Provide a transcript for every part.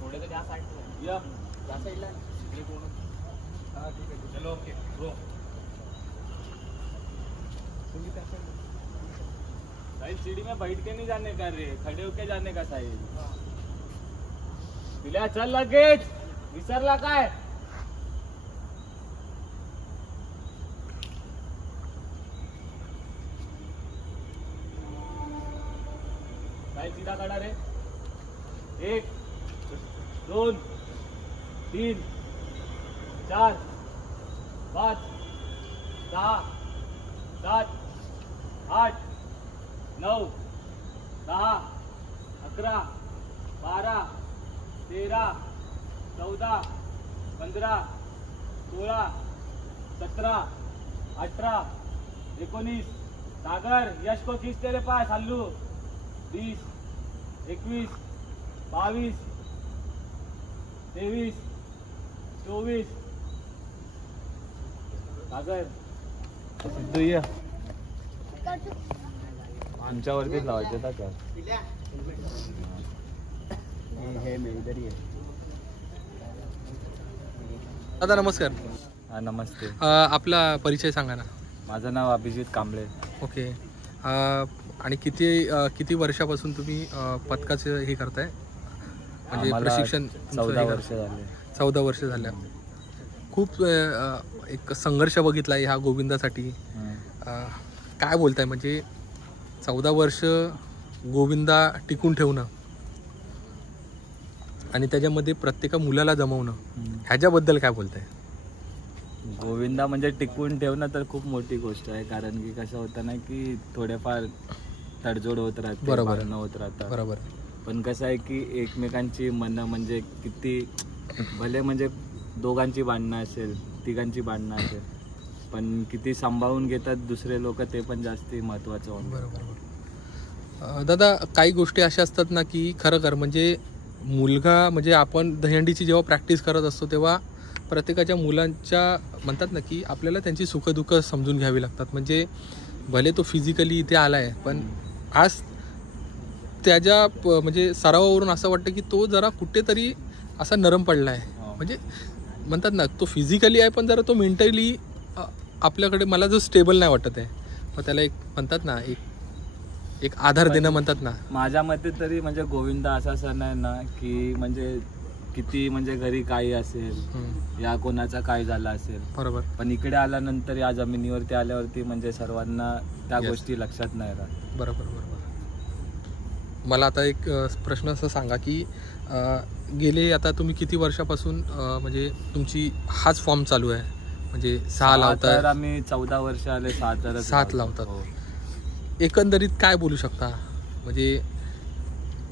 थोडे तर त्या साईडला त्या साईडला हाँ ठीक है चलो ओके ब्रो साहिल सीढ़ी में बैठ के नहीं जाने का रे खड़े होके जाने का साहिल पिल्या चल लगेच विसरला काय साहिल सीधा खड़ा रे 1 2 3 4 5 6 7 8 9 10 11 12 13 14 15 16 17 18 19 सागर यश को खींच तेरे पास हल्लू 20 21 22 23 24 सागर सिद्धू ये आमच्यावरतीच लावायचे का हे मी इधर ये दादा नमस्कार. हा नमस्ते. आपला परिचय सांगा ना. माझं नाव अभिजित कांबळे. ओके. आणि किती वर्षापासून तुम्ही पथकाचे हे करताय म्हणजे प्रशिक्षण? 14 वर्ष झाले. 14 वर्ष झाले. खूप एक संघर्ष बघितला ह्या गोविंदासाठी. काय बोलताय म्हणजे 14 वर्ष गोविंदा टिकून ठेवणं आणि त्याच्यामध्ये प्रत्येक मुलाला जमवणं ह्याच्याबद्दल काय बोलताय? गोविंदा म्हणजे टिकून ठेवणं तर खूप मोठी गोष्ट आहे कारण की कसं होतं ना की थोडेफार तडजोड होत राहते. बरोबर होत राहतात. बरोबर. पण कसं आहे की एकमेकांची मनं म्हणजे किती भले म्हणजे दोघांची भांडणं असेल तिघांची भांडणं असेल पण किती सांभाळून घेतात दुसरे लोक ते पण जास्ती महत्त्वाचं होतं. बरोबर. दादा काही गोष्टी अशा असतात ना की खरं म्हणजे मुलगा म्हणजे आपण दहीहंडीची जेव्हा प्रॅक्टिस करत असतो तेव्हा प्रत्येकाच्या मुलांच्या म्हणतात ना की आपल्याला त्यांची सुखदुःख समजून घ्यावी लागतात. म्हणजे भले तो फिजिकली इथे आला आहे पण आज त्याच्या म्हणजे सरावावरून असं वाटतं की तो जरा कुठेतरी असा नरम पडला आहे. म्हणजे म्हणतात ना तो फिजिकली आहे पण जरा तो मेंटली आपल्याकडे मला जो स्टेबल नाही वाटत आहे. मग त्याला एक म्हणतात ना एक आधार देणं म्हणतात ना. माझ्या मते तरी म्हणजे गोविंदा असा सण आहे ना की म्हणजे किती म्हणजे घरी काही असेल या कोणाचा काय झाला असेल बरोबर पण इकडे आल्यानंतर या जमिनीवरती आल्यावरती म्हणजे सर्वांना त्या गोष्टी लक्षात नाही राहत. बरोबर बरोबर. मला आता एक प्रश्न असं सांगा की गेले आता तुम्ही किती वर्षापासून म्हणजे तुमची हाच फॉर्म चालू आहे म्हणजे 6 लावतात? आम्ही 14 वर्ष आले 7 लावतात. एकंदरीत काय बोलू शकता म्हणजे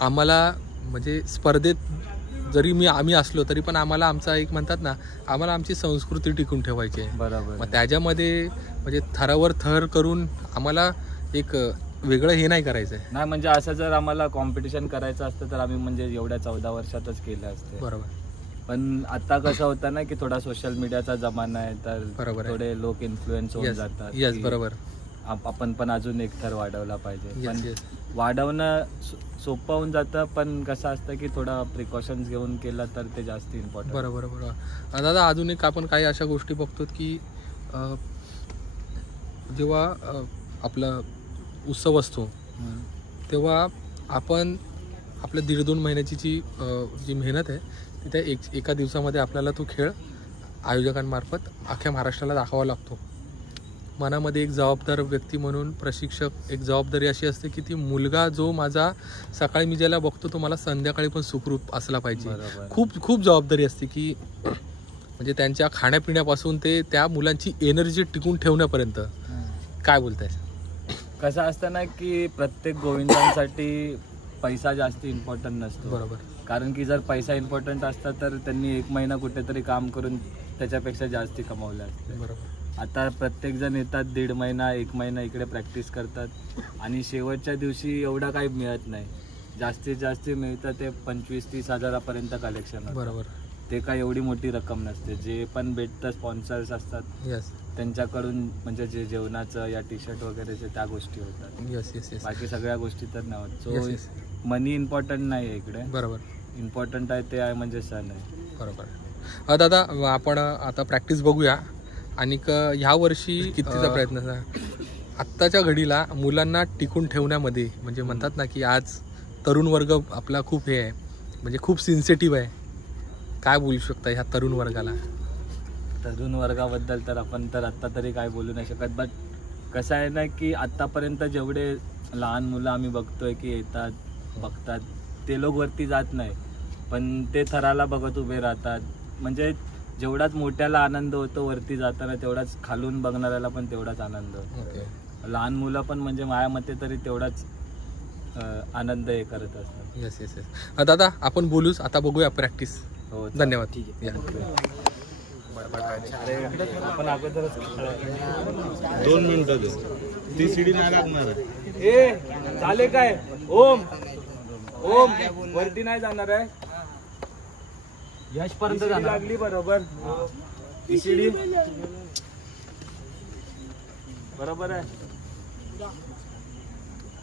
आम्हाला म्हणजे स्पर्धेत जरी आम्ही असलो तरी पण आम्हाला आमचा एक म्हणतात ना आम्हाला आमची संस्कृती टिकून ठेवायची आहे. बरोबर. मग त्याच्यामध्ये म्हणजे थरावर थर करून आम्हाला एक वेगळं हे नाही करायचं आहे. नाही म्हणजे असं जर आम्हाला कॉम्पिटिशन करायचं असतं तर आम्ही म्हणजे एवढ्या 14 वर्षातच केलं असते. बरोबर. पण आता कसं होतं ना की थोडा सोशल मीडियाचा जमाना आहे तर थोडे लोक इन्फ्लुएन्स होऊन जातात. यस बरोबर. आपण पण अजून एक थर वाढवला पाहिजे. पण वाढवणं सोपं होऊन जातं पण कसं असतं की थोडा प्रिकॉशन्स घेऊन केलं तर ते जास्त इम्पॉर्टंट. बरोबर बरोबर. दादा अजून एक आपण काही अशा गोष्टी बघतो की जेव्हा आपला उत्सव असतो तेव्हा आपण आपल्या 1.5-2 महिन्याची जी मेहनत आहे तिथे एका दिवसामध्ये आपल्याला तो खेळ आयोजकांमार्फत अख्ख्या महाराष्ट्राला दाखवावा लागतो. मनामध्ये एक जबाबदार व्यक्ती म्हणून प्रशिक्षक एक जबाबदारी अशी असते की ती मुलगा जो माझा सकाळी मी ज्याला बघतो तो मला संध्याकाळी पण सुखरूप असला पाहिजे. खूप जबाबदारी असते की म्हणजे त्यांच्या खाण्यापिण्यापासून ते त्या मुलांची एनर्जी टिकून ठेवण्यापर्यंत. काय बोलताय? कसं असतं ना की प्रत्येक गोविंदांसाठी पैसा जास्त इम्पॉर्टंट नसतो. बरोबर. कारण की जर पैसा इम्पॉर्टंट असता तर त्यांनी 1 महिना कुठेतरी काम करून त्याच्यापेक्षा जास्ती कमावले असते. बरोबर. आता प्रत्येक जण येतात 1.5 महिना 1 महिना इकडे प्रॅक्टिस करतात आणि शेवटच्या दिवशी एवढा काही मिळत नाही. जास्तीत जास्त मिळतं ते 25-30 हजारापर्यंत कलेक्शन. बरोबर. ते काय एवढी मोठी रक्कम नसते. जे पण भेटतं स्पॉन्सर्स असतात यस त्यांच्याकडून म्हणजे जे जेवणाचं या टी शर्ट वगैरेचे त्या गोष्टी होतात. यस यस यस बाकी सगळ्या गोष्टी तर नाही होत. Yes, so yes. मनी इम्पॉर्टंट नाही आहे इकडे. बरोबर इम्पॉर्टंट आहे ते आहे म्हणजे सण आहे. बरोबर. दादा आपण आता प्रॅक्टिस बघूया आणि ह्या वर्षी कितीचा प्रयत्न झाला आत्ताच्या घडीला मुलांना टिकून ठेवण्यामध्ये, म्हणजे म्हणतात ना की आज तरुण वर्ग आपला खूप हे आहे, म्हणजे खूप सेन्सिटिव्ह आहे. काय बोलू शकता ह्या तरुण वर्गाला? तरुण वर्गाबद्दल तर आपण तर आत्ता तरी काय बोलू नाही शकत. बट कसं आहे ना की आत्तापर्यंत जेवढे लहान मुलं आम्ही बघतोय की येतात बघतात ते लोक वरती जात नाही, पण ते थराला बघत उभे राहतात. म्हणजे जेवढाच मोठ्याला आनंद होतो वरती जाताना, तेवढाच खालून बघणाऱ्याला पण तेवढाच आनंद होतो. लहान मुलं पण म्हणजे माझ्या मते तरी तेवढाच आनंद हे करत असतात. Yes yes yes. दादा आपण बोलूच, आता बघूया प्रॅक्टिस. हो धन्यवाद. ठीक आहे. आपण अगोदरच 2 मिनिटं दे. ती सीडी नाही लागणार. ए चाले काय ओम ओम वरती नाही जाणार आहे. यश पर्यंत लागली बरोबर. ही शिडी बरोबर आहे.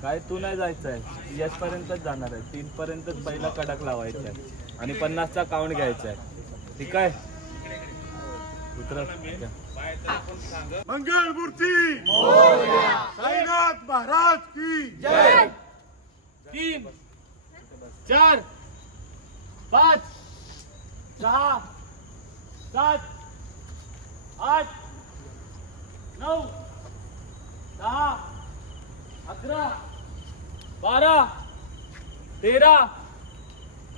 काय तू नाही जायचं आहे, यश पर्यंतच जाणार आहे. 3 पर्यंतच पहिला कडक लावायचा आहे आणि 50चा काउंट घ्यायचा आहे. ठीक आहे. उतरा. मंगल मूर्ती साईनाथ महाराज की जय. 3 4 5 6 7 8 9 10 11 12 13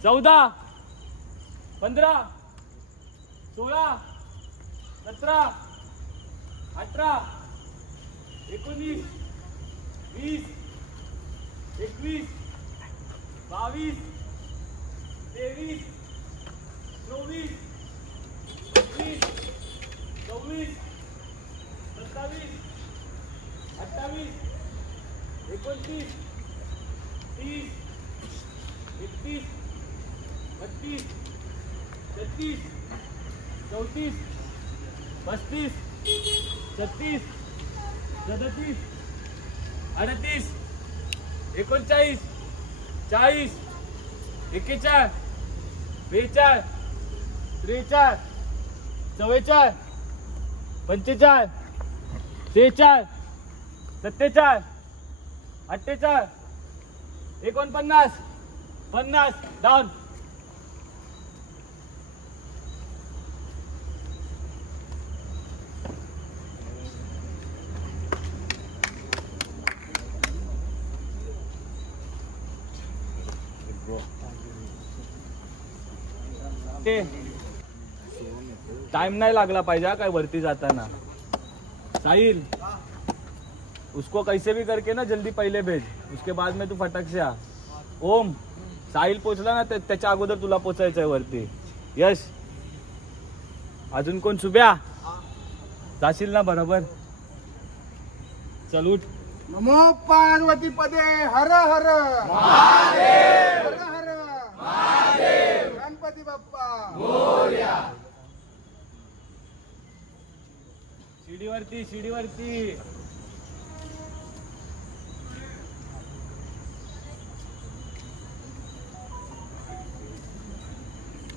14 15 16 17 18 19 20 21 22 23 24 25 26 27 28 29 30 31 32 33 34 35 36 37 38 39 40 41 42 43 44 45 46 47 48 49 50 डाऊन. टाइम नहीं लागला पाहिजे काय वरती जाताना. साहिल उसको कैसे भी करके ना जल्दी पहले भेज, उसके बाद में तू फटक से आ. ओम साहिल पोचला ना त्याच्या अगोदर तुला पोचायचंय वरती. यश अजून कोण? सुब्या जाशील ना बरोबर. चल उठ. नमो पार्वती पदे हर हर महादेव हर हर महादेव गणपती बाप्पा मोरया. शिडीवरती शिडीवरती.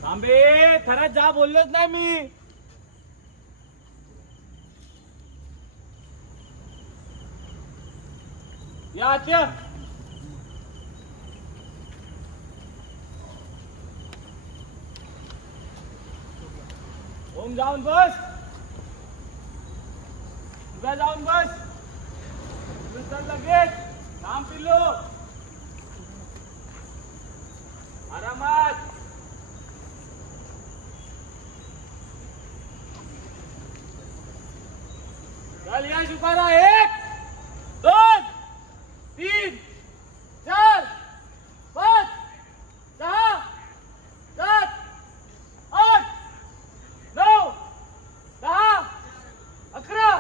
थांबे थरात जा बोललोच नाही मी. या आत्या. ओम जाऊन बस. उभ्या जाऊन बस. चल लगेच. थांब पिल्लू. आरामात. चल यश उभा रहा. 1 2 3 4 5 6 7 8 9 10 11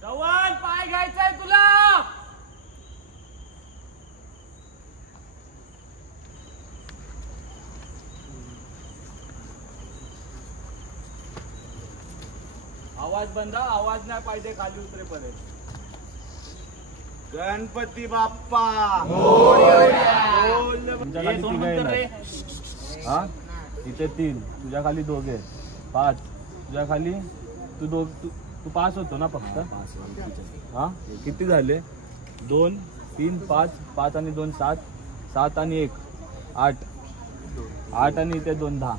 श्रवण पाय घ्यायचाय तुला. आवाज बंद, आवाज नाही पाहिजे खाली उतरेपर्यंत. गणपती बाप्पा तुमच्या खाली तिघ येणार. हा इथे 3, तुझ्या खाली 2, 5, तुझ्या खाली तू 5 होतो ना फक्त. हा किती झाले? 2, 3, 5, 5 आणि 2 7, 7 आणि 1 8, 8 आणि इथे 2 10.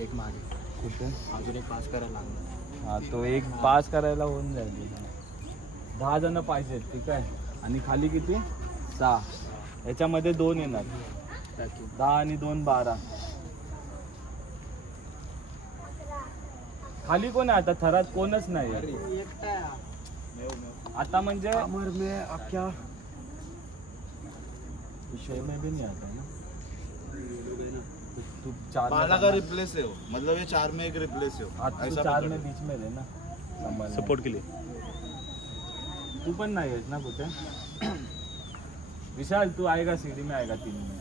एक मागे कुठे अजून एक पास करायला लागणार. हा तो एक पास करायला होऊन जाईल. 10 जण पाहिजेत ठीक आहे. आणि खाली किती? 6. याच्यामध्ये 2 येणार. 10 आणि 2 12. खाली कोण आहे आता? थरात कोणच नाही आता. म्हणजे विषय में भी नहीं आता ना. तू 4 बाला का रिप्लेस है वो, मतलब ये 4 में एक रिप्लेस है वो. तू ऐसा 4 पकड़. में बीच में रहे ना सपोर्ट के लिए. तू पण नाही आहेस ना कुठे. विशाल तू आएगा सीडी में आएगा 3 में.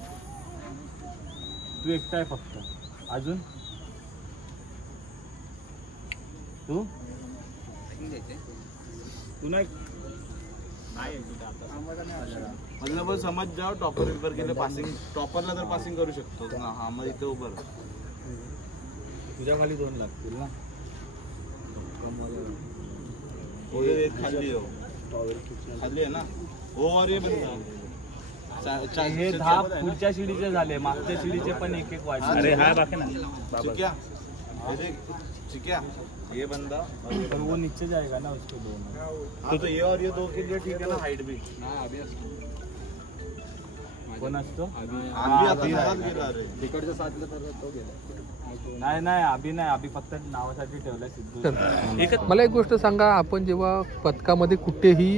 तू एकटा आहे फक्त. अजून तू नाही. मतलब वो समझ जाओ टॉपर विपर के लिए पासिंग, टॉपरला तर पासिंग करू शकतो ना. हा मग इथे उभं राहा. तुझ्या खाली 2 लागतील ना. वो ये खाली है वो. खाली है ना वो. और ये बंदा हे 10 पुढच्या शिडीचे झाले. मागच्या शिडीचे पण एक एक वाढले. अरे हाय बाकी ना चिक्या, ये देख चिक्या, ये बंदा पर वो नीचे जाएगा ना उसको 2. हाँ तो ये और ये 2 के लिए ठीक है ना. हाइट भी कोण असतो? आम्ही आता घरात गेला रे. तिकडच्या साथला तर तो गेला. नाही अभि नाही. अभि फक्त नावासाठी ठेवलाय सिद्धू. मला एक गोष्ट सांगा, आपण जेव्हा पथकामध्ये कुठेही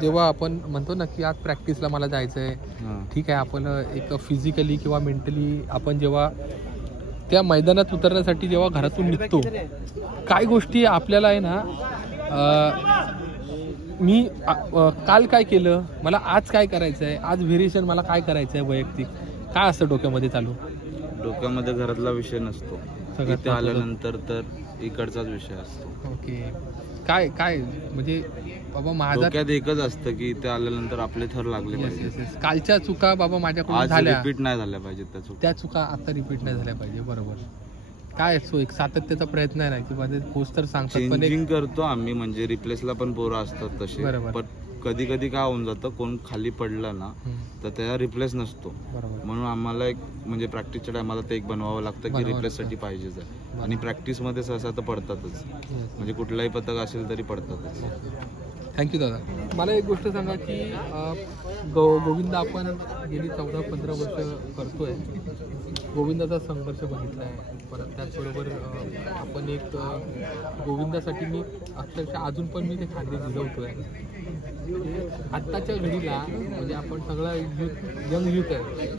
जेव्हा आपण म्हणतो ना की आज प्रॅक्टिसला मला जायचं आहे, ठीक आहे, आपण एक फिजिकली किंवा मेंटली आपण जेव्हा त्या मैदानात उतरण्यासाठी जेव्हा घरातून निघतो, काय गोष्टी आपल्याला आहे ना, मी काल काय केलं, मला आज काय करायचं आहे, आज व्हेरिएशन मला काय करायचं आहे, वैयक्तिक काय असतं डोक्यामध्ये चालू? डोक्यामध्ये घरातला विषय नसतो. इथे आल्यानंतर तर इकडचाच विषय असतो. ओके. काय काय म्हणजे बाबा माझा डोक्यात एकच असतं की इथे आल्यानंतर आपले थर लागले पाहिजे. कालच्या चुका बाबा माझ्याकडून आज झाल्या, रिपीट नाही झाल्या पाहिजेत त्या चुका आता रिपीट नाही झाल्या पाहिजे. बरोबर. काय असतो एक सातत्याचा प्रयत्न आहे ना, की माझे पोस्ट तर सांगतात पण चेंजिंग करतो आम्ही. म्हणजे रिप्लेसला पण पोरं असतात तसे. बरोबर. पण कधी कधी काय होऊन जातं, कोण खाली पडलं ना तर त्याचा रिप्लेस नसतो. बरोबर. म्हणून आम्हाला एक म्हणजे प्रॅक्टिसच्या टायमाला ते एक बनवावं लागतं की रिप्लेससाठी पाहिजेच आहे. आणि प्रॅक्टिसमध्ये सहसा तर पडतातच. म्हणजे कुठलाही पथक असेल तरी पडतातच. थँक्यू दादा. मला एक गोष्ट सांगा की गोविंद आपण गेली 14-15 वर्ष करतोय. गोविंदाचा संघर्ष बघितला आहे. परत त्याचबरोबर आपण एक गोविंदासाठी मी अक्षरशः अजून पण मी ते खांदे झिजवतोय. आत्ताच्या घडीला म्हणजे आपण सगळा यंग युथ आहे,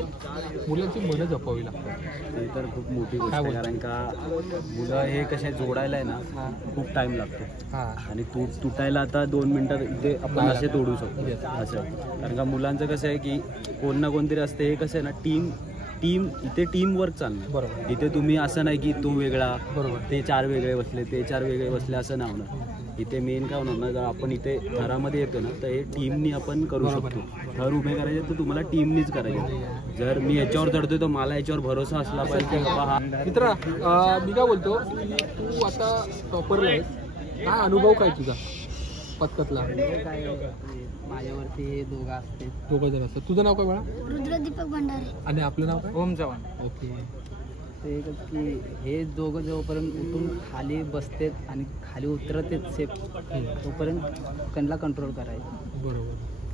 मुलांची मनं जपावी लागतात. ते तर खूप मोठी गोष्ट आहे. कारण का मुलं हे कसे जोडायला आहे ना खूप टाइम लागतो. हां. आणि तुटायला आता 2 मिनिटात इथे आपण असे तोडू शकतो असं. कारण का मुलांचं कसं आहे की कोण ना कोणतरी असते. हे कसं आहे ना, टीम इथे टीम वर्क चालणार. बरोबर. इथे तुम्ही असं नाही की तो वेगळा, बरोबर, ते 4 वेगळे बसले, ते 4 वेगळे बसले असं नाही होणार. इथे मेन काय होणार ना, जर आपण इथे थरामध्ये येतो ना तर हे टीमनी आपण करू शकतो. थर उभे करायचे तर तुम्हाला टीमनीच करायचे. जर मी याच्यावर चढतोय तर मला याच्यावर भरोसा असला पाहिजे. मित्रा, मी काय बोलतो की तू आता टॉपरला आहेस, काय अनुभव काय तुझा पथकातला? माझ्यावरती हे दोघं असते. दोघं जण असतात. तुझं नाव काय बाळा? रुद्र दीपक भंडारे. आणि आपलं नाव काय? ओम चव्हाण. ओके. ते एकच की हे दोघं जोपर्यंत उठून खाली बसतेत आणि खाली उतरतेत सेफ, तोपर्यंत त्यांना कंट्रोल करायचं. बरोबर.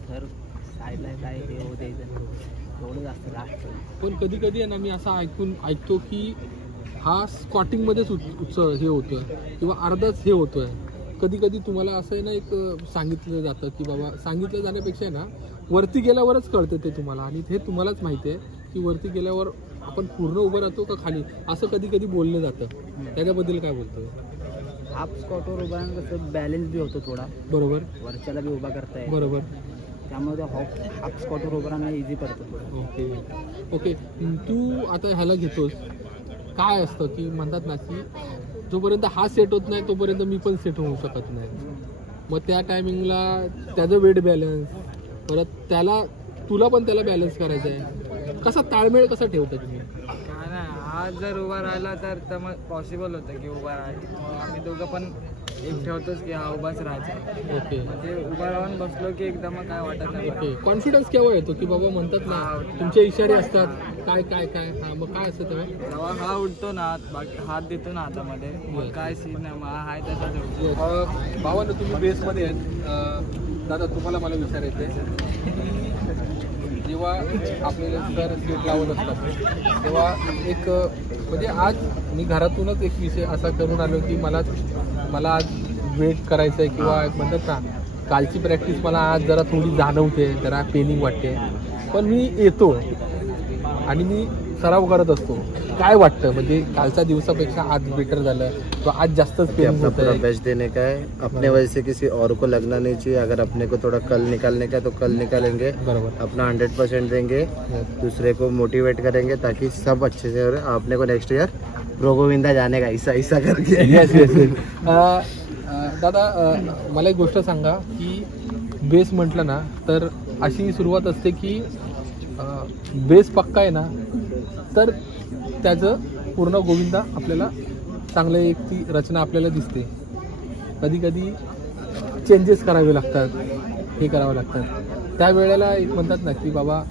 तर साईडला काय हे होऊ द्यायचं, एवढं जास्त लास्ट. पण कधी कधी आहे ना, मी असं ऐकतो की हा स्क्वॉटिंगमध्येच हे होतोय किंवा अर्धाच हे होतोय. कधी कधी तुम्हाला असं आहे ना, एक सांगितलं जातं की बाबा, सांगितलं जाण्यापेक्षा ना वरती गेल्यावरच कळतं ते तुम्हाला. आणि हे तुम्हालाच माहिती आहे की वरती गेल्यावर आपण पूर्ण उभं राहतो का खाली, असं कधी कधी बोललं जातं. त्याच्याबद्दल काय बोलतोय? हाफ स्कॉटवर उभा राहणं कसं बॅलन्स बी होतो थोडा, बरोबर वरच्याला बी उभा करता येईल, बरोबर. त्यामुळे ते हाफ स्कॉटवर उभं राहणं इझी पडतं थोडं. Okay okay. तू आता ह्याला घेतोस, काय असतं की म्हणतात ना की जोपर्यंत हा सेट होत नाही तोपर्यंत मी पण सेट होऊ शकत नाही. मग त्या टायमिंगला त्याचं वेट बॅलन्स, परत तुला पण त्याला बॅलन्स करायचं आहे, कसा ताळमेळ कसा ठेवता तुम्ही? काय नाही, आज जर उभा राहिला तर मग पॉसिबल होतं की उभा राहायचं. मग आम्ही दोघं पण एक ठेवतोच की हा उभाच राहायचा. ओके मग ते उभा राहून बसलो की एकदम काय वाटत नाही. ओके. कॉन्फिडन्स केव्हा येतो की बाबा म्हणतात ना तुमचे इशारे असतात काय काय काय, हा मग काय असतं तेव्हा? जेव्हा हा उठतो ना, हात देतो ना हातामध्ये, मग काय सीन नाही, मग हा तसाच उठतो. भावानं तुम्ही बेसमध्ये आहेत. दादा तुम्हाला मला विचारायचं आहे, जेव्हा आपल्याला सर सीट लावत असतात तेव्हा एक म्हणजे आज मी घरातूनच एक विषय असा करून आलो की मला आज वेट करायचं आहे किंवा एक म्हणतात ना कालची प्रॅक्टिस मला आज जरा थोडी जाणवते, जरा पेनिंग वाटते, पण मी येतो आणि मी सराव करत असतो. काय वाटतं म्हणजे कालच्या दिवसापेक्षा आज बेटर झालं तो आज जास्तच पेनिंग होत आहे? बेस्ट देने का है, अपने वजह से किसी और को लगना नहीं चाहिए. अगर अपने को थोड़ा कल निकालने का है तो कल निकालेंगे, बरोबर. अपना 100% देंगे, दूसरे को मोटिवेट करेंगे ताकि सब अच्छे से हो रहे. अपने को नेक्स्ट ईयर प्रो गोविंदा जाने का ऐसा करके. Yes yes yes. दादा मला एक गोष्ट सांगा की बेस म्हटलं ना तर अशी सुरुवात असते की बेस पक्का आहे ना तर त्याचं पूर्ण गोविंदा आपल्याला चांगलं एक ती रचना आपल्याला दिसते. कधी कधी चेंजेस करावे लागतात, हे करावं लागतात. त्यावेळेला एक म्हणतात ना की बाबा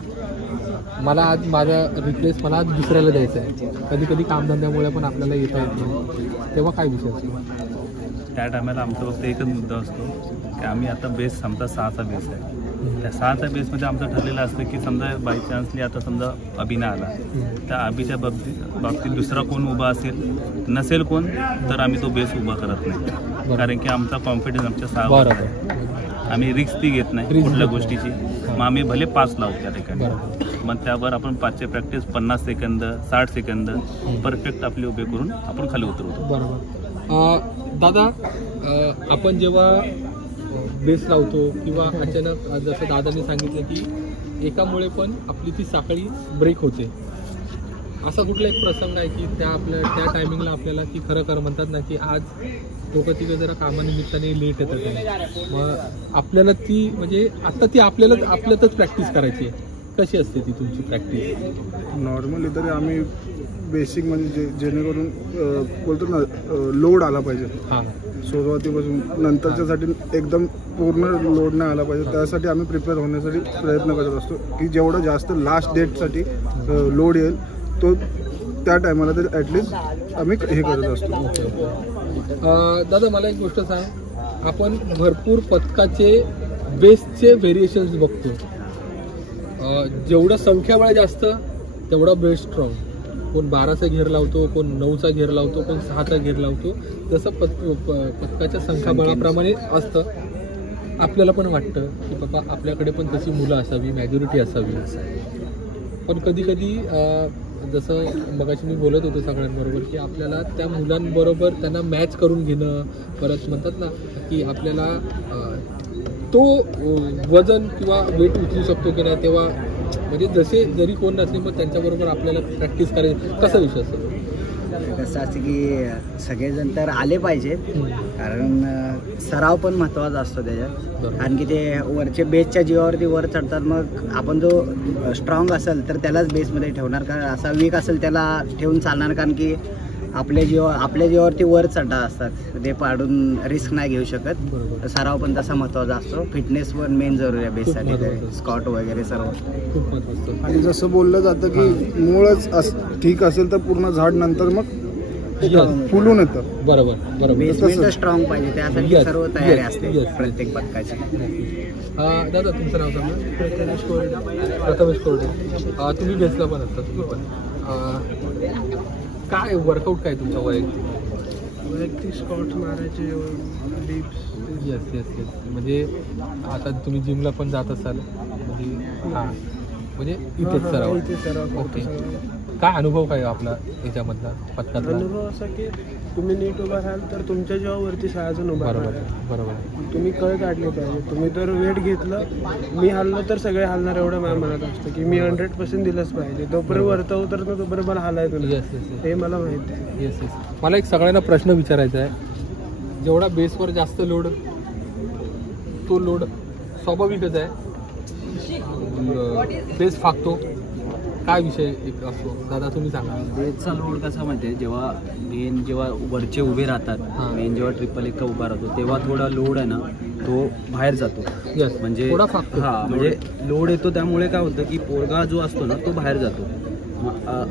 मला आज माझा रिप्लेस मला आज दुसऱ्याला द्यायचं आहे. कधी कधी कामधंद्यामुळे पण आपल्याला येता येत नाही, तेव्हा काय विषय असतो? त्या टायमाला आमचा फक्त एकच मुद्दा असतो की आम्ही आता बेस समजा 6चा बेस आहे. त्या 6च्या बेसमध्ये आमचं ठरलेलं असतं की समजा बाय चान्सली आता समजा अभिनय आला, त्या अभिच्या बाबतीत दुसरा कोण उभा नसेल कोण तर आम्ही तो बेस उभा करत नाही. कारण की आमचा कॉन्फिडन्स आमच्या 6वर आहे. आम्ही रिस्क ती घेत नाही कुठल्या गोष्टीची. मग आम्ही भले 5 लावू त्या ठिकाणी, मग त्यावर आपण 5चे प्रॅक्टिस 50 सेकंद 60 सेकंद परफेक्ट आपली उभे करून आपण खाली उतरवतो. बरोबर. दादा आपण जेव्हा बेस लावतो किंवा अचानक जसं दादांनी सांगितलं की एकामुळे पण आपली ती साखळी ब्रेक होते, असा कुठला एक प्रसंग आहे की त्या टायमिंगला आपल्याला की खरं म्हणतात ना की आज लोक तिकडे जरा कामानिमित्ताने लेट येतात, मग आपल्याला ती म्हणजे आता ती आपल्यातच प्रॅक्टिस करायची आहे. कशी असते ती तुमची प्रॅक्टिस? नॉर्मली तरी आम्ही बेसिक म्हणजे जेणेकरून बोलतो ना लोड आला पाहिजे हां सुरुवातीपासून, नंतरच्यासाठी एकदम पूर्ण लोड नाही आला पाहिजे. त्यासाठी आम्ही प्रिपेअर होण्यासाठी प्रयत्न करत असतो की जेवढं जास्त लास्ट डेटसाठी लोड येईल तो त्या टायमाला तरी ॲटलिस्ट आम्ही हे करत असतो. दादा मला एक गोष्ट सांग, आपण भरपूर पथकाचे बेसचे व्हेरिएशन्स बघतो. जेवढं संख्या वेळा जास्त तेवढा बेस स्ट्रॉंग. कोण 12चा घेर लावतो, कोण 9चा घेर लावतो, कोण 6चा घेर लावतो. जसं पथकाच्या संख्याबळाप्रमाणे असतं. आपल्याला पण वाटतं की बाबा आपल्याकडे पण तशी मुलं असावी, मॅजॉरिटी असावी. पण कधी कधी जसं मगाशी मी बोलत होतो सगळ्यांबरोबर की आपल्याला त्या मुलांबरोबर त्यांना मॅच करून घेणं, परत म्हणतात ना की आपल्याला तो वजन किंवा वेट उचलू शकतो की नाही, तेव्हा म्हणजे जरी कोण नसले मग त्यांच्याबरोबर आपल्याला प्रॅक्टिस करायची. कसा विषय असतो? कसं असतं की सगळेजण तर आले पाहिजे, कारण सराव पण महत्त्वाचा असतो त्याच्यात. कारण की ते वरचे बेसच्या जीवावरती वर चढतात, मग आपण जो स्ट्रॉंग असेल तर त्यालाच बेसमध्ये ठेवणार, कारण असा वीक असेल त्याला ठेवून चालणार. कारण की आपल्या जीवावरती वर चढा असतात, ते पाडून रिस्क नाही घेऊ शकत. सराव पण तसा महत्त्वाचा असतो. फिटनेस पण मेन जरुरी आहे बेससाठी, स्कॉट वगैरे सर्व खूप महत्त्वाचं. आणि जसं बोललं जातं की मूळच ठीक असेल तर पूर्ण झाड नंतर मग फुलून येतं. बरोबर बरोबर. बेसमेंट स्ट्रॉंग पाहिजे, त्यासाठी सर्व तयारी असते प्रत्येक पथकाची. दादा तुमचं नाव सांगा? प्रथमेश कोरडे. तुम्ही बेसला पण असता तुम्ही पण. काय वर्कआउट काय तुमचा वैयक्तिक स्कॉट मारायचे, डिप्स. Yes yes yes. म्हणजे आता तुम्ही जिमला पण जात असाल म्हणजे हां म्हणजे इथेच सराव. ओके. काय अनुभव काय आपला याच्यामधला पथकातला? अनुभव असा की तुम्ही नीट उभा राहाल तर तुमच्या जीवावरती 6 जण उभा बरोबर राहतात. बरोबर. तुम्ही कळ काढले पाहिजे. तुम्ही तर वेट घेतलं, मी हल्लो तर सगळे हलणार एवढं माझ्या मनात असतं की मी 100% दिलंच पाहिजे. तोपर्यंत वरता उतरतो तोपर्यंत मला हालायचं नाही. येस येस हे मला माहिती आहे. Yes yes. मला एक सगळ्यांना प्रश्न विचारायचा आहे. जेवढा बेसवर जास्त लोड, तो लोड स्वाभाविकच आहे, बेस फाकतो. काय विषय एक असतो दादा, तुम्ही सांगा. बेसचा लोड कसा माहिती आहे, जेव्हा वरचे उभे राहतात, मेन जेव्हा ट्रिपल एक उभा राहतो तेव्हा थोडा लोड आहे ना तो बाहेर जातो. येस, म्हणजे थोडा फाकतो. म्हणजे लोड येतो, त्यामुळे काय होतं की पोरगा जो असतो ना तो बाहेर जातो.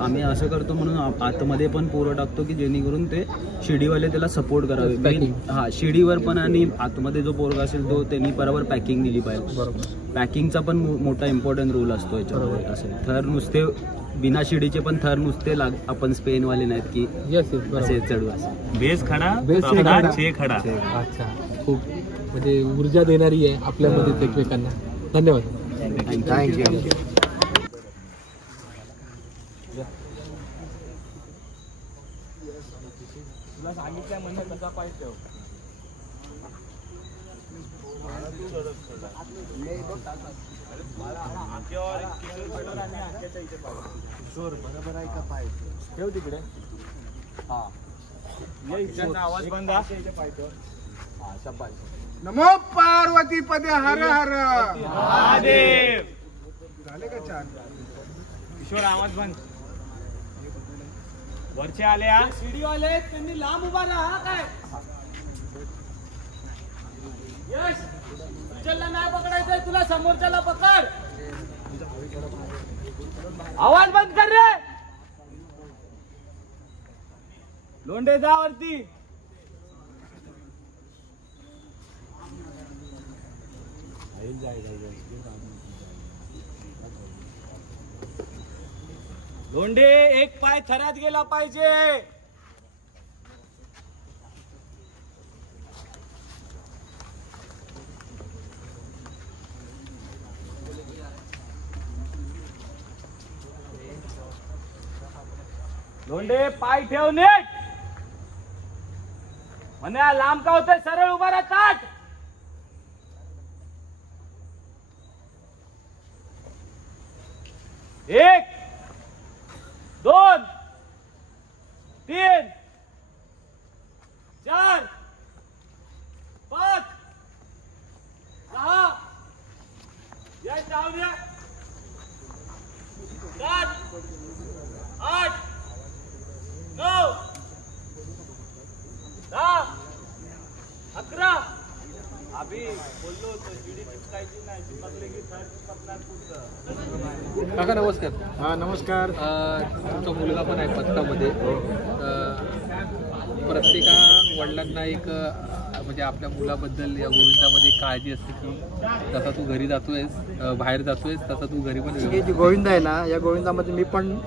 आम्ही असं करतो म्हणून आतमध्ये पण पोरं टाकतो की जेणेकरून ते शिडीवाले त्याला सपोर्ट करावे. शिडीवर पण आणि आतमध्ये जो पोरगा असेल तो त्यांनी बरोबर पॅकिंग दिली पाहिजे. बरोबर. पॅकिंगचा पण मोठा इम्पॉर्टंट रोल असतो याच्यामध्ये. असेल थर नुसते बिना शिडीचे पण थर नुसते आपण स्पेनवाले नाहीत की येस असे चढू असं. बेस खडा, बेस अपना छे खडा. अच्छा, खूप म्हणजे ऊर्जा देणारी आहे आपल्यामध्ये एकमेकांना. धन्यवाद. थँक्यू. तुला सांगितलंय म्हणून कसा पाहिजे ठेव. बरोबर आहे का पाय ठेव तिकडे. हा आवाज बंद. हा शब्बाश. नमो पार्वती पदे हर हर महादेव. झाले का 4? किशोर आवाज बंद. वरचे आले हा शिडीवाले, त्यांनी लांब उभा राहा. काय यश, तुझ्याला नाही पकडायचंय, तुला समोरच्याला पकड. आवाज बंद कर रे. लोंढे जा वरती. लोंढे एक पाय थरात गेला पाहिजे. लोंढे पाय ठेव नीट. म्हणे लांब का होतंय, सरळ उभा राहा. ताट. एक, 2, 3, 4, 5, 6. या जाऊ द्या. 7, 8, 9, 10, 11. अभी बोललो होतो जुडी चिपकायची नाही, चिपकले की थर चिपकणार पुढचं. काका नमस्कार. हा नमस्कार. तुमचा मुलगा पण आहे पथकामध्ये. प्रत्येका वडिलांना एक म्हणजे आपल्या मुलाबद्दल या गोविंदामध्ये काळजी असते की जसा तू घरी जातोयस, बाहेर जातोयस, तसा तू घरी पण हे जे गोविंद आहे ना, या गोविंदामध्ये मी पण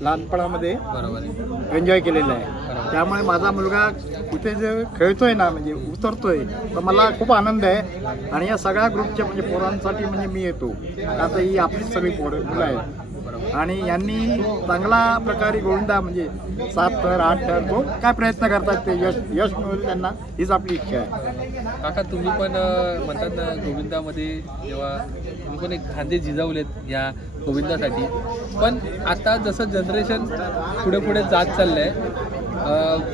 लहानपणामध्ये बरोबर आहे. एन्जॉय केलेलं आहे. त्यामुळे माझा मुलगा कुठे जे खेळतोय ना, म्हणजे उतरतोय, तर मला खूप आनंद आहे. आणि या सगळ्या ग्रुपच्या म्हणजे पोरांसाठी म्हणजे मी येतो. आता ही आपली सगळी मुलं आहेत आणि यांनी चांगला प्रकारे गोविंदा म्हणजे 7 थर 8 थर तो काय प्रयत्न करतात, ते यश मिळेल त्यांना, हीच आपली इच्छा आहे. काका तुम्ही पण म्हणतात ना गोविंदामध्ये जेव्हा तुम्ही पण एक खांदे झिजवलेत या गोविंदासाठी, पण आता जसं जनरेशन पुढे पुढे जात चाललंय,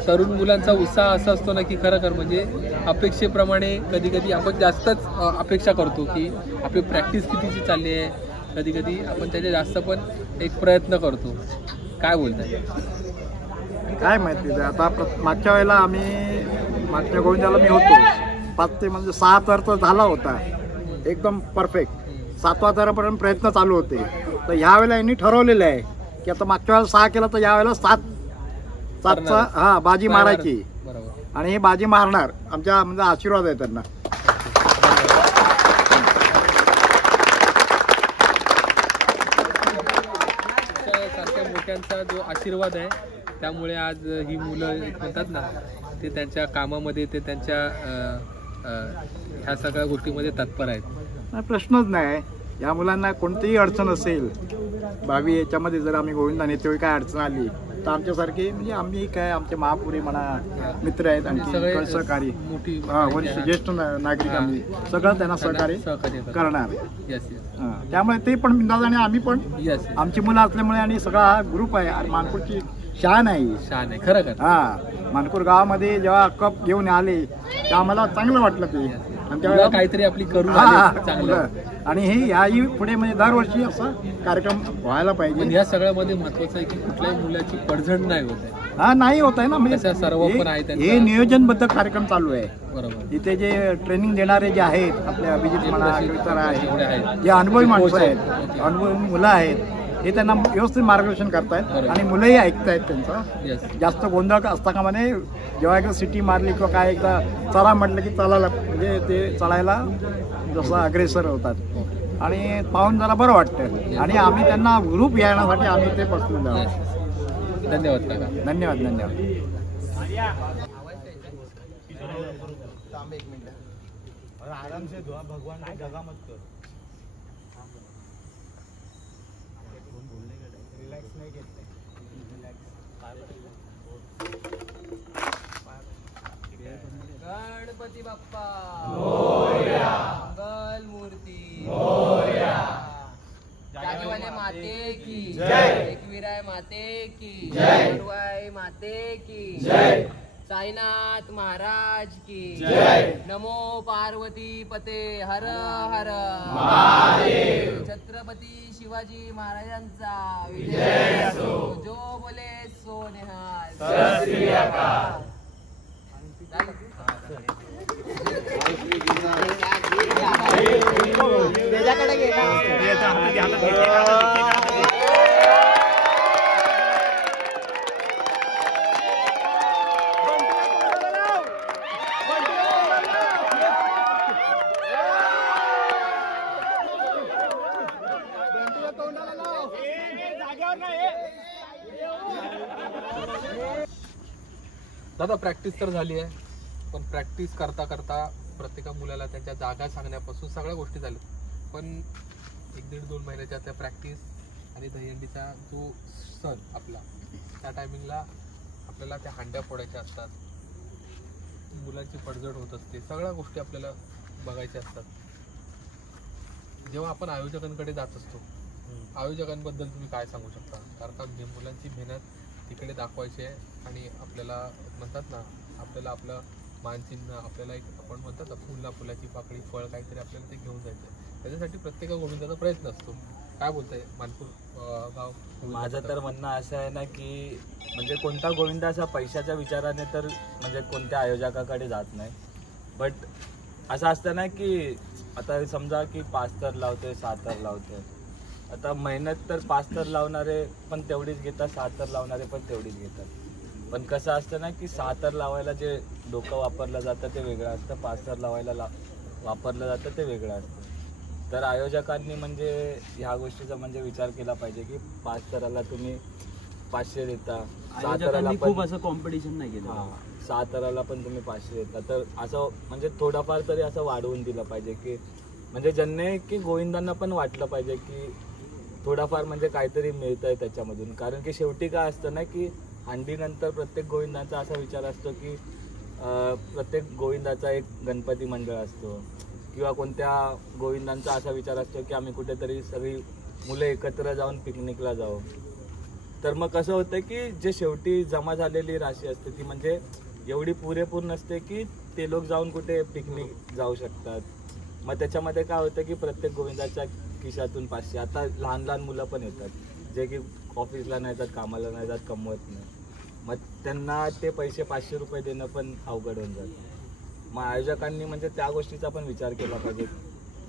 तरुण मुलांचा उत्साह असा असतो ना की खरं म्हणजे अपेक्षेप्रमाणे कधी कधी आपण जास्तच अपेक्षा करतो की आपली प्रॅक्टिस कितीची चालली आहे, कधी कधी आपण त्याचे जास्त पण एक प्रयत्न करतो. काय बोलताय? काय माहिती, आता मागच्या वेळेला मागच्या गोविंदाला मी होतो 5 ते म्हणजे 6 थर तर झाला होता एकदम परफेक्ट. 7वा थरापर्यंत प्रयत्न चालू होते. तर ह्या वेळेला यांनी ठरवलेलं आहे की आता मागच्या वेळेला 6 केला तर यावेळेला 7चा बाजी मारायची. आणि हे बाजी मारणार, आमच्या म्हणजे आशीर्वाद आहे त्यांना. मोठ्यांचा जो आशीर्वाद आहे त्यामुळे आज ही मुलं म्हणतात ना ते त्यांच्या कामामध्ये, ते त्यांच्या ह्या सगळ्या गोष्टीमध्ये तत्पर आहेत. प्रश्नच नाही. या मुलांना कोणतीही अडचण असेल भावी याच्यामध्ये जर आम्ही गोविंदा नेते काय अडचण आली तर आमच्यासारखे म्हणजे आम्ही काय आमचे महापुरी म्हणा मित्र आहेत आणखी सहकारी वरिष्ठ ज्येष्ठ नागरिक आम्ही सगळं त्यांना सहकार्य करणार. त्यामुळे ते पण बिंदास आणि आम्ही पण आमची मुलं असल्यामुळे आणि सगळा हा ग्रुप आहे आणि मानपूरची शान आहे खरं. हा मानपूर गावामध्ये जेव्हा कप घेऊन आले तेव्हा आम्हाला चांगलं वाटलं ते आणि त्यावेळेला काहीतरी आपली करून चांगलं आणि हे याही पुढे म्हणजे दरवर्षी असा कार्यक्रम व्हायला पाहिजे. या सगळ्यामध्ये महत्वाचं आहे की कुठल्याही मुलाची पडझड नाही होत आहे. हा नाही होत आहे ना म्हणजे सर्व पण आहे हे नियोजनबद्ध कार्यक्रम चालू आहे. बरोबर. इथे जे ट्रेनिंग देणारे जे आहेत आपले अभिजित म्हणा इतर आहेत जे अनुभवी माणसं आहेत अनुभवी मुलं आहेत हे त्यांना व्यवस्थित मार्गदर्शन करतायत आणि मुलंही ऐकतायत त्यांचं. जास्त गोंधळ असता का म्हणे जेव्हा एकदा सिटी मारली किंवा काय एकदा चला म्हटलं की चालायला म्हणजे ते चढायला जसं अग्रेसर होतात आणि पाहून जरा बरं वाटतं आणि आम्ही त्यांना ग्रुप येण्यासाठी आम्ही ते पसरून जाऊ. धन्यवाद काका. धन्यवाद धन्यवाद. गणपती बाप्पा मोरया, मंगल मूर्ती मोरया, जागेवाले माते की जय, एकविराय माते की जय, गुरुवाई माते की जय, साईनाथ महाराज की जय, नमो पार्वती पते हर हर महादेव, छत्रपती शिवाजी महाराजांचा विजय असो, जो बोले सो निहाल, सत श्री अकाल. दादा प्रॅक्टिस तर झाली आहे पण प्रॅक्टिस करता करता प्रत्येका मुलाला त्यांच्या जागा सांगण्यापासून सगळ्या गोष्टी झाल्या पण 1-1.5-2 महिन्याच्या त्या प्रॅक्टिस आणि दहीहंडीचा जो सण आपला त्या टायमिंगला आपल्याला त्या हांड्या फोडायच्या असतात, मुलांची पडझड होत असते, सगळ्या गोष्टी आपल्याला बघायच्या असतात. जेव्हा आपण आयोजकांकडे जात असतो आयोजकांबद्दल तुम्ही काय सांगू शकता? कारण का मुलांची मेहनत तिकडे दाखवायची आहे आणि आपल्याला म्हणतात ना आपल्याला आपलं मानचिन्ह आपल्याला एक आपण म्हणतात ना फुलाची पाकळी फळ काहीतरी आपल्याला ते घेऊन जायचं आहे. त्याच्यासाठी प्रत्येक गोविंदाचा प्रयत्न असतो. काय बोलतंय मानपूर गाव? माझं तर म्हणणं असं आहे ना की म्हणजे कोणता गोविंद असा पैशाच्या विचाराने तर म्हणजे कोणत्या आयोजकाकडे जात नाही. बट असं असतं ना की आता समजा की 5 तर लावतोय 7 तर लावतोय, आता मेहनत तर 5 तर लावणारे पण तेवढीच घेतात, 7 तर लावणारे पण तेवढीच घेतात. पण कसं असतं ना की 7 तर लावायला जे डोकं वापरलं जातं ते वेगळं असतं, 5 तर लावायला वापरलं जातं ते वेगळं असतं. तर आयोजकांनी म्हणजे ह्या गोष्टीचा म्हणजे विचार केला पाहिजे की 5 तराला तुम्ही 500 देता, 7 तराला खूप असं कॉम्पिटिशन नाही केलं, 7 तराला पण तुम्ही 500 देता, तर असं म्हणजे थोडंफार तरी असं वाढवून दिलं पाहिजे की म्हणजे ज्यांनी की गोविंदांना पण वाटलं पाहिजे की थोडाफार म्हणजे काहीतरी मिळतंय त्याच्यामधून. कारण की शेवटी काय असतं ना की हंडीनंतर प्रत्येक गोविंदांचा असा विचार असतो की प्रत्येक गोविंदाचा एक गणपती मंडळ असतो किंवा कोणत्या गोविंदांचा असा विचार असतो की आम्ही कुठेतरी सगळी मुलं एकत्र जाऊन पिकनिकला जाऊ. तर मग कसं होतं की जे शेवटी जमा झालेली राशी असते ती म्हणजे एवढी पुरेपूर नसते की ते लोक जाऊन कुठे पिकनिक जाऊ शकतात. मग त्याच्यामध्ये काय होतं की प्रत्येक गोविंदाच्या खिशातून 500, आता लहान लहान मुलं पण येतात जे की ऑफिसला नाही जात, कामाला नाही जात, कमवत नाही, मग त्यांना ते पैसे 500 रुपये देणं पण अवघड होऊन जातं. मग आयोजकांनी म्हणजे त्या गोष्टीचा पण विचार केला पाहिजे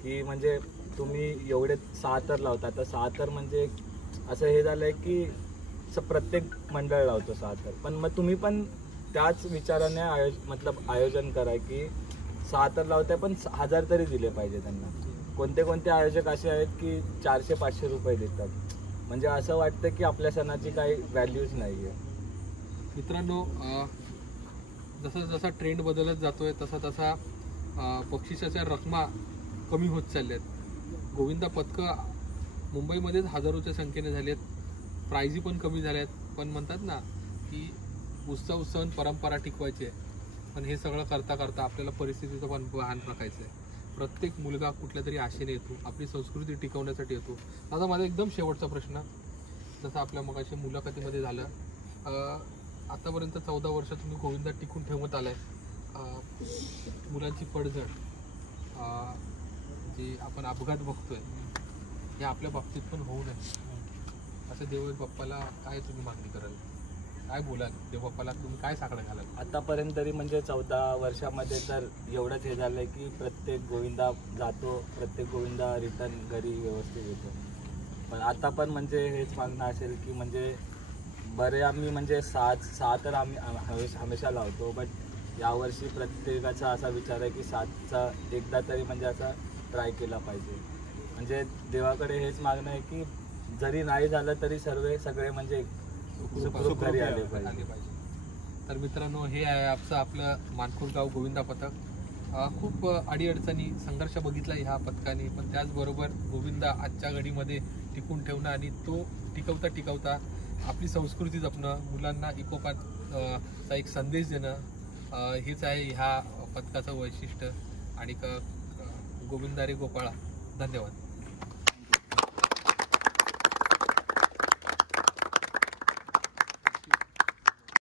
की म्हणजे तुम्ही एवढे 6 तर लावता, आता 6 तर म्हणजे असं हे झालं आहे की प्रत्येक मंडळ लावतो 6 तर, पण मग तुम्ही पण त्याच विचाराने आयोजन करा की 6 तर लावताय पण 1000 तरी दिले पाहिजे त्यांना. कोणते आयोजक असे आहेत की 400-500 रुपये देतात, म्हणजे असं वाटतं की आपल्या सणाची काही व्हॅल्यूज नाही आहे. मित्रांनो जसा जसा ट्रेंड बदलत जातोय तसा तसा बक्षिसाच्या रकमा कमी होत चालल्या आहेत. गोविंदा पथकं मुंबईमध्येच हजारोच्या संख्येने झालेत, प्राइझी पण कमी झाल्यात, पण म्हणतात ना की उत्सव परंपरा टिकवायची आहे. पण हे सगळं करता करता आपल्याला परिस्थितीचं पण भान राखायचं आहे. प्रत्येक मुलगा कुठल्या तरी आशेने येतो, आपली संस्कृती टिकवण्यासाठी येतो. आता माझा एकदम शेवटचा प्रश्न, जसं आपल्या मगाशी मुलाखतीमध्ये झालं, आतापर्यंत 14 वर्ष तुम्ही गोविंदा टिकून ठेवत आलाय. मुलांची पडझड, जे आपण अपघात बघतोय, हे आपल्या बाबतीत पण होऊ नये असं देव बाप्पाला काय तुम्ही मागणी कराल, काय बोलाल देव बाप्पाला, तुम्ही काय साकडं घालाल? आतापर्यंत तरी म्हणजे 14 वर्षामध्ये तर एवढंच हे झालंय की प्रत्येक गोविंदा जातो, प्रत्येक गोविंदा रिटर्न घरी व्यवस्थित येतो. पण आता पण म्हणजे हेच मागणं असेल की म्हणजे बरे आम्ही म्हणजे सहा तर आम्ही हमेशा लावतो, बट यावर्षी प्रत्येकाचा असा विचार आहे की 7चा एकदा तरी म्हणजे असा ट्राय केला पाहिजे. म्हणजे देवाकडे हेच मागणं आहे की जरी नाही झालं तरी सगळे म्हणजे सुखरूप घरी आले पाहिजे. तर मित्रांनो, हे आहे आपलं मानखुर्दगाव गोविंदा पथक. खूप अडीअडचणी संघर्ष बघितला ह्या पथकाने, पण त्याचबरोबर गोविंदा आजच्या घडीमध्ये टिकून ठेवणं आणि तो टिकवता आपली संस्कृती जपणं, मुलांना इकोपाचा एक संदेश देणं, हेच आहे ह्या पथकाचं वैशिष्ट्य. आणि गोविंदा रे गोपाळा. धन्यवाद.